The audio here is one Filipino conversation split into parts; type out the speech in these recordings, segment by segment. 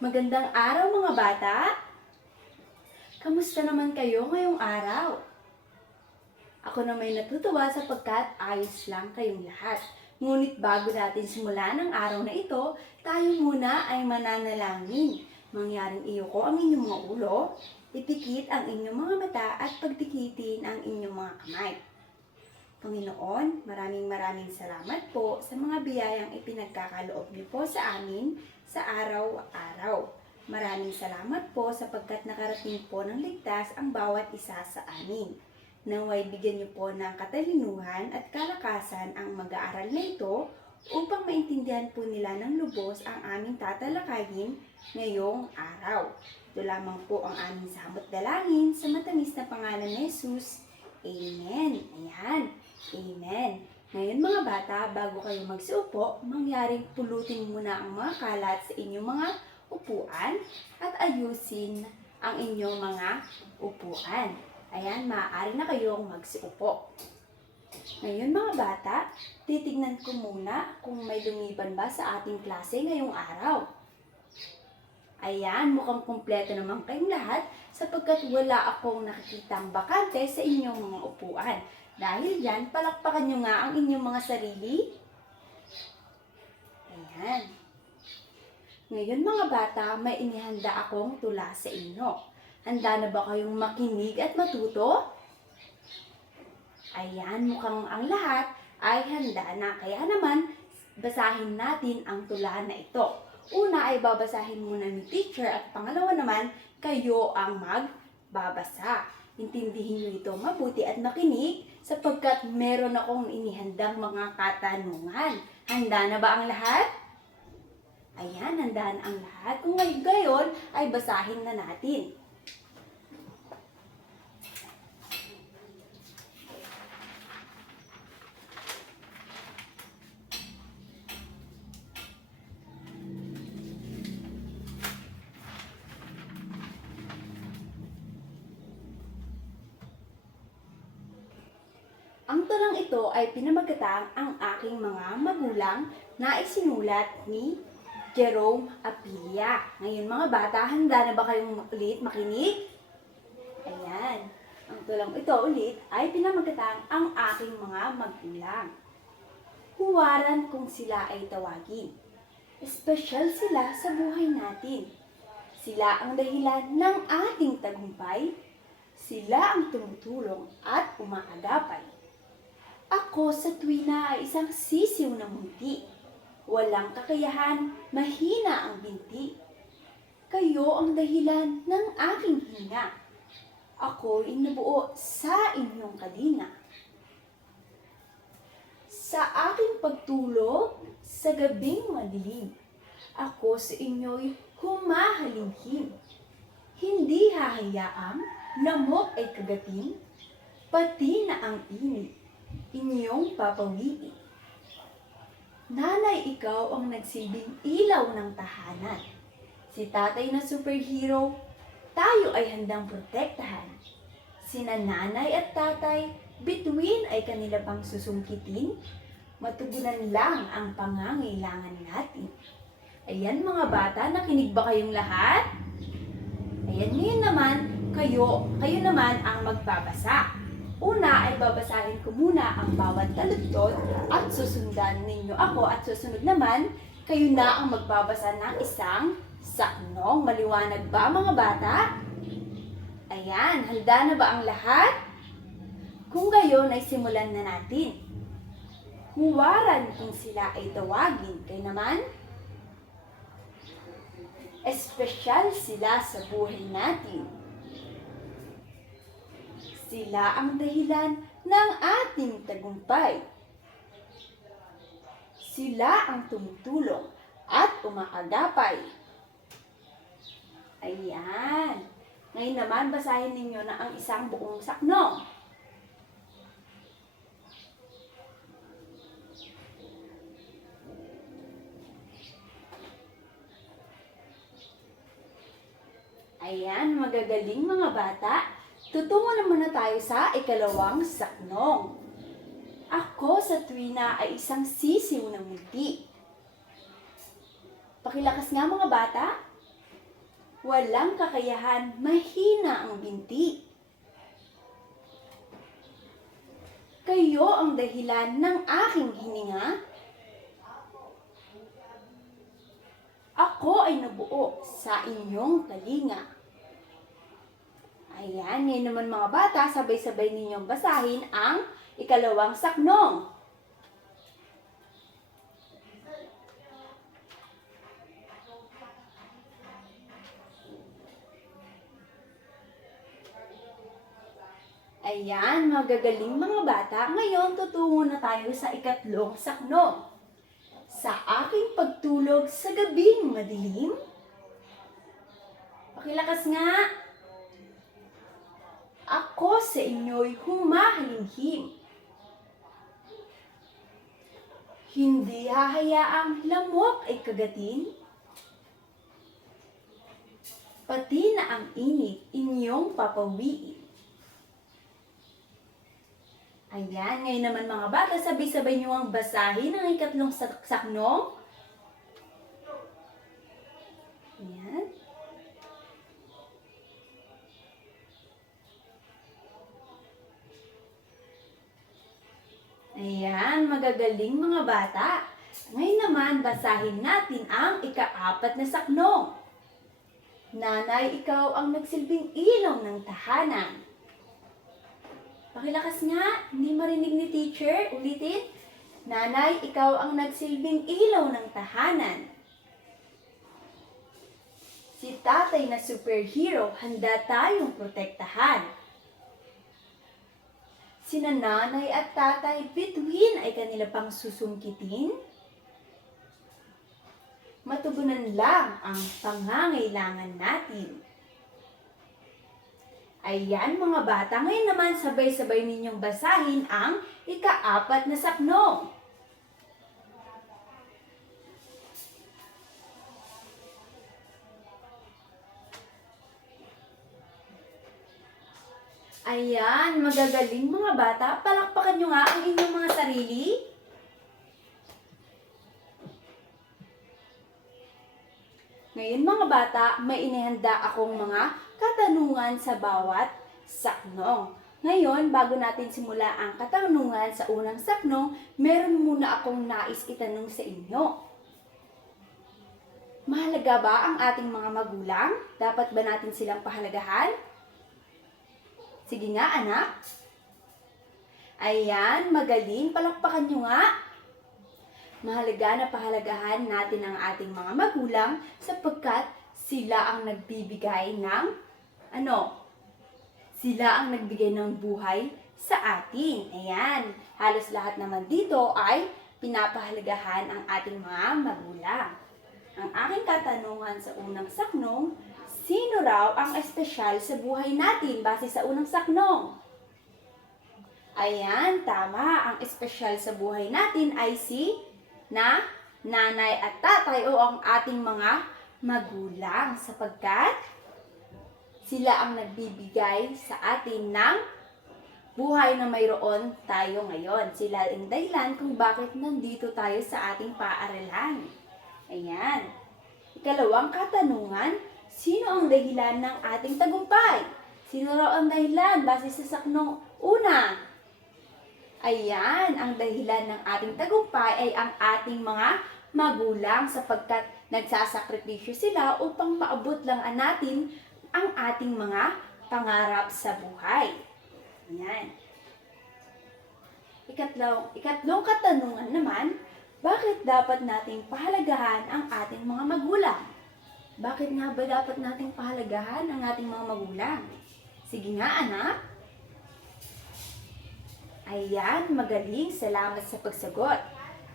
Magandang araw mga bata! Kamusta naman kayo ngayong araw? Ako na may natutuwa sapagkat ayos lang kayong lahat. Ngunit bago natin simulan ang araw na ito, tayo muna ay mananalangin. Mangyaring iyuko ang inyong mga ulo, ipikit ang inyong mga mata at pagdikitin ang inyong mga kamay. Panginoon, maraming salamat po sa mga biyayang ipinagkakaloob niyo po sa amin sa araw-araw. Maraming salamat po sapagkat nakarating po ng ligtas ang bawat isa sa amin. Naway bigyan niyo po ng katalinuhan at kalakasan ang mag-aaral na ito upang maintindihan po nila ng lubos ang aming tatalakayin ngayong araw. Ito lamang po ang aming samot dalangin sa matamis na pangalan ni Jesus. Amen. Ayan. Amen. Ngayon mga bata, bago kayo magsiupo, mangyaring pulutin muna ang mga kalat sa inyong mga upuan at ayusin ang inyong mga upuan. Ayan, maaari na kayong magsiupo. Ngayon mga bata, titignan ko muna kung may lumiban ba sa ating klase ngayong araw. Ayan, mukhang kumpleto naman kayong lahat sapagkat wala akong nakikitang bakante sa inyong mga upuan. Dahil yan, palakpakan nyo nga ang inyong mga sarili. Ayan. Ngayon mga bata, may inihanda akong tula sa inyo. Handa na ba kayong makinig at matuto? Ayan, mukhang ang lahat ay handa na. Kaya naman, basahin natin ang tula na ito. Una ay babasahin muna ni teacher at pangalawa naman, kayo ang magbabasa. Intindihin niyo ito mabuti at makinig sapagkat meron akong inihandang mga katanungan. Handa na ba ang lahat? Ayan, handa na ang lahat. Kung gayon ay basahin na natin. Ang tulang ito ay pinamagatang ang aking mga magulang na isinulat ni Jerome Apilla. Ngayon mga bata, handa na ba kayong ulit makinig? Ayan. Ang tulang ito ulit ay pinamagatang ang aking mga magulang. Huwaran kung sila ay tawagin. Espesyal sila sa buhay natin. Sila ang dahilan ng ating tagumpay. Sila ang tumutulong at umaagapay. Ako sa tuwina ay isang sisiw na munti. Walang kakayahan, mahina ang binti. Kayo ang dahilan ng aking hinga. Ako'y nabuo sa inyong kalinga. Sa aking pagtulog, sa gabing madilim, ako sa inyo'y humahalinghin. Hindi hahayaang lamok ay kagatin, pati na ang init inyong papawiin. Nanay, ikaw ang nagsilbing ilaw ng tahanan. Si tatay na superhero, tayo ay handang protektahan. Sina nanay at tatay, bituin ay kanila pang susungkitin. Matugunan lang ang pangangailangan natin. Ayan mga bata, nakinig ba kayong lahat? Ayan, ngayon naman, kayo naman ang magbabasa. Una ay babasahin ko muna ang bawat taludtod at susundan ninyo ako at susunod naman, kayo na ang magbabasa ng isang saknong. Maliwanag ba mga bata? Ayan, handa na ba ang lahat? Kung gayon ay simulan na natin. Huwaran kung sila ay tawagin. Kayo naman? Espesyal sila sa buhay natin. Sila ang dahilan ng ating tagumpay. Sila ang tumutulong at umaagapay. Ayan. Ngayon naman, basahin ninyo na ang isang buong saknong. Ayan, magagaling mga bata. Tutungo naman na tayo sa ikalawang saknong. Ako sa tuwina ay isang sisiw na munti. Pakilakas nga mga bata. walang kakayahan, mahina ang binti. Kayo ang dahilan ng aking hininga. Ako ay nabuo sa inyong talinga. Ayan, ngayon naman mga bata, sabay-sabay ninyong basahin ang ikalawang saknong. Ayan, magagaling mga bata. Ngayon, tutungo na tayo sa ikatlong saknong. Sa aking pagtulog sa gabing madilim. Pakilakas nga. Ako sa inyo'y humahalinghim. Hindi hahayaang lamok ay kagatin. Pati na ang init inyong papawiin. Ayan, ngayon naman mga bata, sabay-sabay niyo ang basahin ang ikatlong saknong. Ayan. Ayan, magagaling mga bata. Ngayon naman, basahin natin ang ika-apat na saknong. Nanay, ikaw ang nagsilbing ilaw ng tahanan. Pakilakas nga, hindi marinig ni teacher. Ulitin. Nanay, ikaw ang nagsilbing ilaw ng tahanan. Si tatay na superhero, handa tayong protektahan. Sina nanay at tatay, bituin ay kanila pang susungkitin. Matugunan lang ang pangangailangan natin. Ayan mga bata, ngayon naman sabay-sabay ninyong basahin ang ika-apat na saknong. Ayan, magagaling mga bata. Palakpakan nyo nga ang inyong mga sarili. Ngayon mga bata, may inihanda akong mga katanungan sa bawat saknong. Ngayon, bago natin simula ang katanungan sa unang saknong, meron muna akong nais itanong sa inyo. Mahalaga ba ang ating mga magulang? Dapat ba natin silang pahalagahan? Sige nga anak. Ayan, magaling. Palakpakan nyo nga. Mahalaga na pahalagahan natin ang ating mga magulang sapagkat sila ang nagbibigay ng Sila ang nagbigay ng buhay sa atin. Ayan, halos lahat naman dito ay pinapahalagahan ang ating mga magulang. Ang aking katanungan sa unang saknong, sino raw ang espesyal sa buhay natin base sa unang saknong? Ayan, tama. Ang espesyal sa buhay natin ay si nanay at tatay o ang ating mga magulang sapagkat sila ang nagbibigay sa atin ng buhay na mayroon tayo ngayon. Sila ang dahilan kung bakit nandito tayo sa ating paaralan. Ayan. Ikalawang katanungan, sino ang dahilan ng ating tagumpay? Sino raw ang dahilan base sa saknong una? Ayan, ang dahilan ng ating tagumpay ay ang ating mga magulang sapagkat nagsasakripisyo sila upang maabot lang natin ang ating mga pangarap sa buhay. Ayan. Ikatlong katanungan naman, bakit dapat nating pahalagahan ang ating mga magulang? Bakit nga ba dapat nating pahalagahan ang ating mga magulang? Sige nga anak. Ayan, magaling. Salamat sa pagsagot.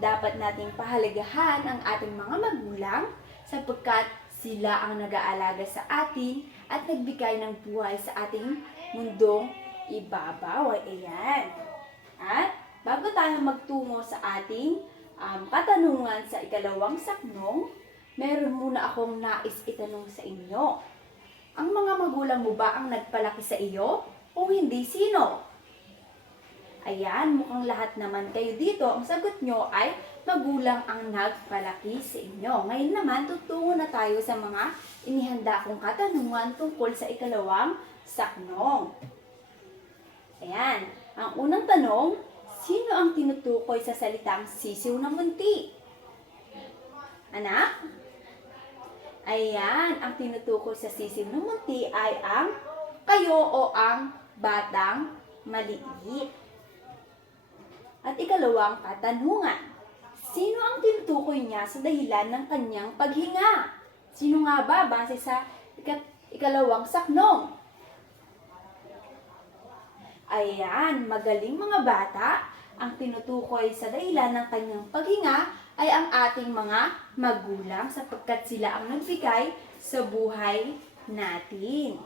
Dapat nating pahalagahan ang ating mga magulang sapagkat sila ang nag-aalaga sa atin at nagbigay ng buhay sa ating mundong ibabaw. Ayan. At bago tayo magtungo sa ating katanungan sa ikalawang saknong, meron muna akong nais itanong sa inyo. Ang mga magulang mo ba ang nagpalaki sa iyo? O hindi, sino? Ayan, mukhang lahat naman kayo dito. Ang sagot nyo ay magulang ang nagpalaki sa inyo. Ngayon naman, tutungo na tayo sa mga inihanda kong katanungan tungkol sa ikalawang saknong. Ayan, ang unang tanong, sino ang tinutukoy sa salitang sisiw ng munti? Anak? Ayan, ang tinutukoy sa sisiw ng munti ay ang kayo o ang batang maliit. At ikalawang katanungan, sino ang tinutukoy niya sa dahilan ng kanyang paghinga? Sino nga ba base sa ikalawang saknong? Ayan, magaling mga bata, ang tinutukoy sa dahilan ng kanyang paghinga ay ang ating mga magulang sapagkat sila ang nagbigay sa buhay natin.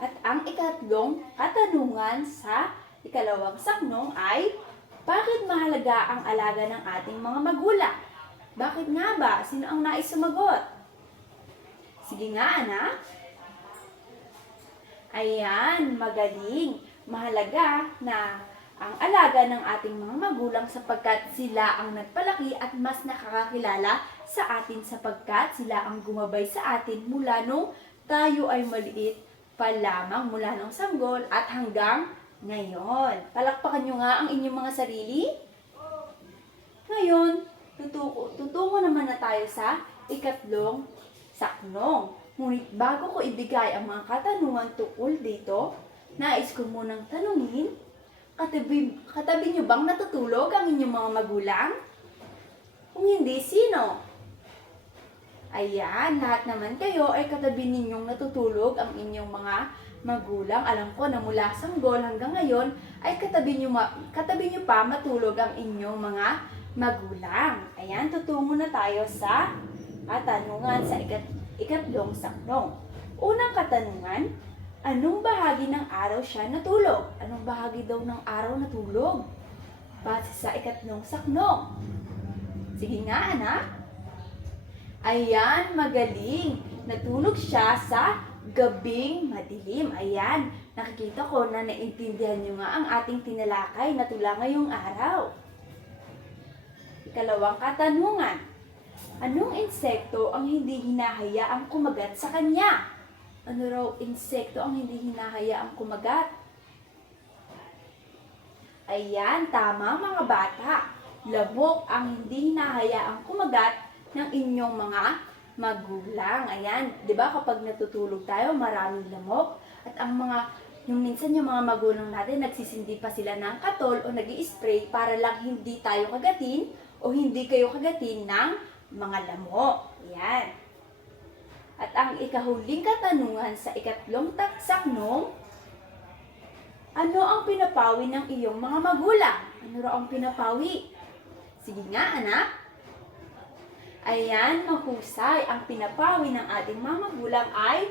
At ang ikatlong katanungan sa ikalawang saknong ay, bakit mahalaga ang alaga ng ating mga magulang? Bakit nga ba? Sino ang nais sumagot? Sige nga, anak. Ayan, magaling. Mahalaga na ang alaga ng ating mga magulang sapagkat sila ang nagpalaki at mas nakakakilala sa atin sapagkat sila ang gumabay sa atin mula nung tayo ay maliit pa lamang, mula nung sanggol at hanggang ngayon. Palakpakan nyo nga ang inyong mga sarili. Ngayon, tutungo naman na tayo sa ikatlong saknong. Ngunit bago ko ibigay ang mga katanungan tungkol dito, nais ko munang tanungin, katabi nyo bang natutulog ang inyong mga magulang? Kung hindi, sino? Ayan, lahat naman kayo ay katabi ninyong natutulog ang inyong mga magulang. Alam ko na mula sanggol hanggang ngayon ay katabi nyo pa matulog ang inyong mga magulang. Ayan, tutungo na tayo sa katanungan sa ikatlong saknong. Unang katanungan, anong bahagi ng araw siya natulog? Anong bahagi daw ng araw natulog? Base sa ikatlong saknong. Sige nga, anak. Ayan, magaling. Natulog siya sa gabing madilim. Ayan, nakikita ko na naintindihan nyo nga ang ating tinalakay na tula ngayong araw. Ikalawang katanungan, anong insekto ang hindi hinahayaang kumagat sa kanya? Ano raw insekto ang hindi hinahayaang kumagat? Ayan, tama mga bata. Lamok ang hindi hinahayaang kumagat ng inyong mga magulang. Ayan, 'di ba kapag natutulog tayo, maraming lamok at ang minsan yung mga magulang natin nagsisindi pa sila ng katol o nag-i-spray para lang hindi tayo kagatin o hindi kayo kagatin ng mga lamok. Ayan. At ang ikahuling katanungan sa ikatlong saknong, ano ang pinapawi ng iyong mga magulang? Ano raw ang pinapawi? Sige nga, anak. Ayan, mahusay. Ang pinapawi ng ating mga magulang ay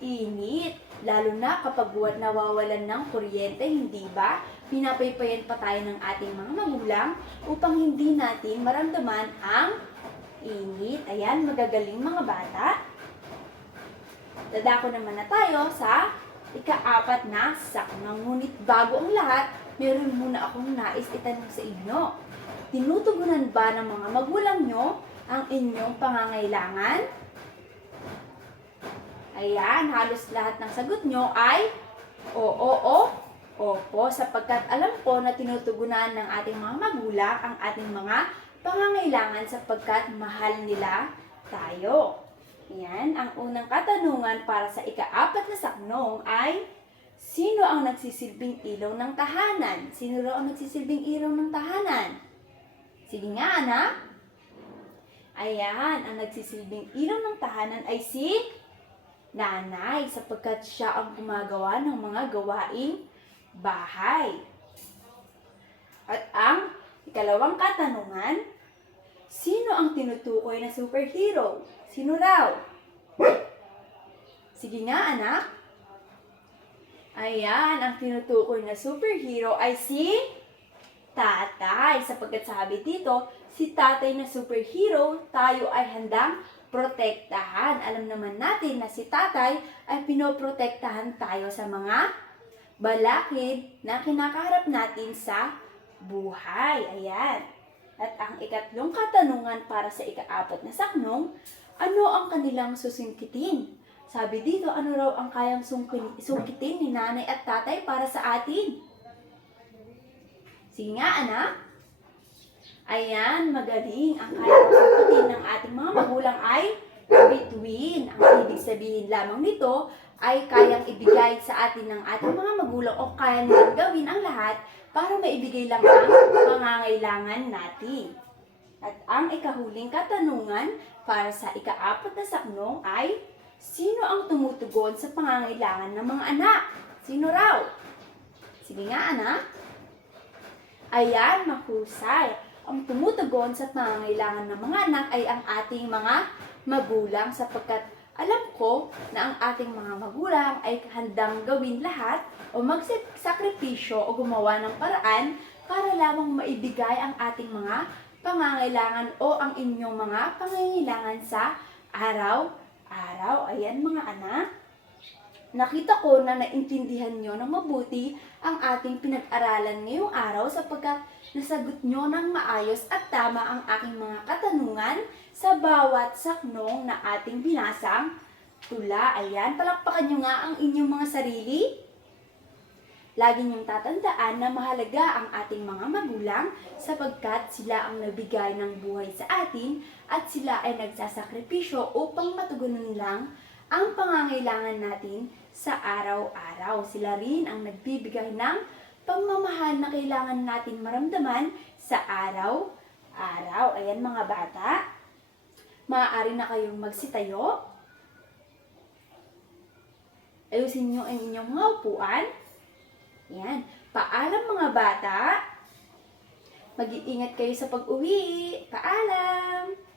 init. Lalo na kapag nawawalan ng kuryente, hindi ba? Pinapaypayan pa tayo ng ating mga magulang upang hindi natin maramdaman ang init. Ayan, magagaling mga bata. Dadako naman na tayo sa ika-apat na saknong. Ngunit bago ang lahat, meron muna akong nais itanong sa inyo. Tinutugunan ba ng mga magulang nyo ang inyong pangangailangan? Ayan, halos lahat ng sagot nyo ay opo, sapagkat alam ko na tinutugunan ng ating mga magulang ang ating mga pangangailangan sapagkat mahal nila tayo. Ayan, ang unang katanungan para sa ika-apat na saknong ay, sino ang nagsisilbing ilaw ng tahanan? Sino raw ang nagsisilbing ilaw ng tahanan? Sige nga, anak. Ayan, ang nagsisilbing ilaw ng tahanan ay si nanay sapagkat siya ang gumagawa ng mga gawaing bahay. At ang ikalawang katanungan, sino ang tinutukoy na superhero? Sino raw? Sige nga, anak. Ayan, ang tinutukoy na superhero ay si tatay. Sapagkat sabi dito, si tatay na superhero, tayo ay handang protektahan. Alam naman natin na si tatay ay pinoprotektahan tayo sa mga balakid na kinakaharap natin sa buhay. Ayan. At ang ikatlong katanungan para sa ika-4 na saknong, ano ang kanilang susungkitin? Sabi dito, ano raw ang kayang sungkitin ni nanay at tatay para sa atin? Sige nga, anak. Ayan, magaling. Ang kayang sungkitin ng ating mga magulang ay bituin. Ang ibig sabihin lamang nito ay kayang ibigay sa atin ng ating mga magulang o kaya nilang gawin ang lahat para maibigay lang ang pangangailangan natin. At ang ikahuling katanungan para sa ika-4 na saknong ay, sino ang tumutugon sa pangangailangan ng mga anak? Sino raw? Sige nga, anak. Ayan, mahusay. Ang tumutugon sa pangangailangan ng mga anak ay ang ating mga magulang sapagkat alam ko na ang ating mga magulang ay handang gawin lahat o magsakripisyo o gumawa ng paraan para lamang maibigay ang ating mga pangangailangan o ang inyong mga pangangailangan sa araw-araw. Ayan mga anak, nakita ko na naintindihan nyo ng mabuti ang ating pinag-aralan ngayong araw sapagkat nasagot nyo ng maayos at tama ang aking mga katanungan sa bawat saknong na ating binasang tula. Ayan, palakpakan nyo nga ang inyong mga sarili. Lagi niyong tatandaan na mahalaga ang ating mga magulang sapagkat sila ang nagbigay ng buhay sa atin at sila ay nagsasakripisyo upang matugunan lang ang pangangailangan natin sa araw-araw. Sila rin ang nagbibigay ng pagmamahal na kailangan natin maramdaman sa araw-araw. Ayan mga bata, maaari na kayong magsitayo. Ayusin niyo ang inyong mga upuan. Yan. Paalam mga bata. Mag-iingat kayo sa pag-uwi. Paalam!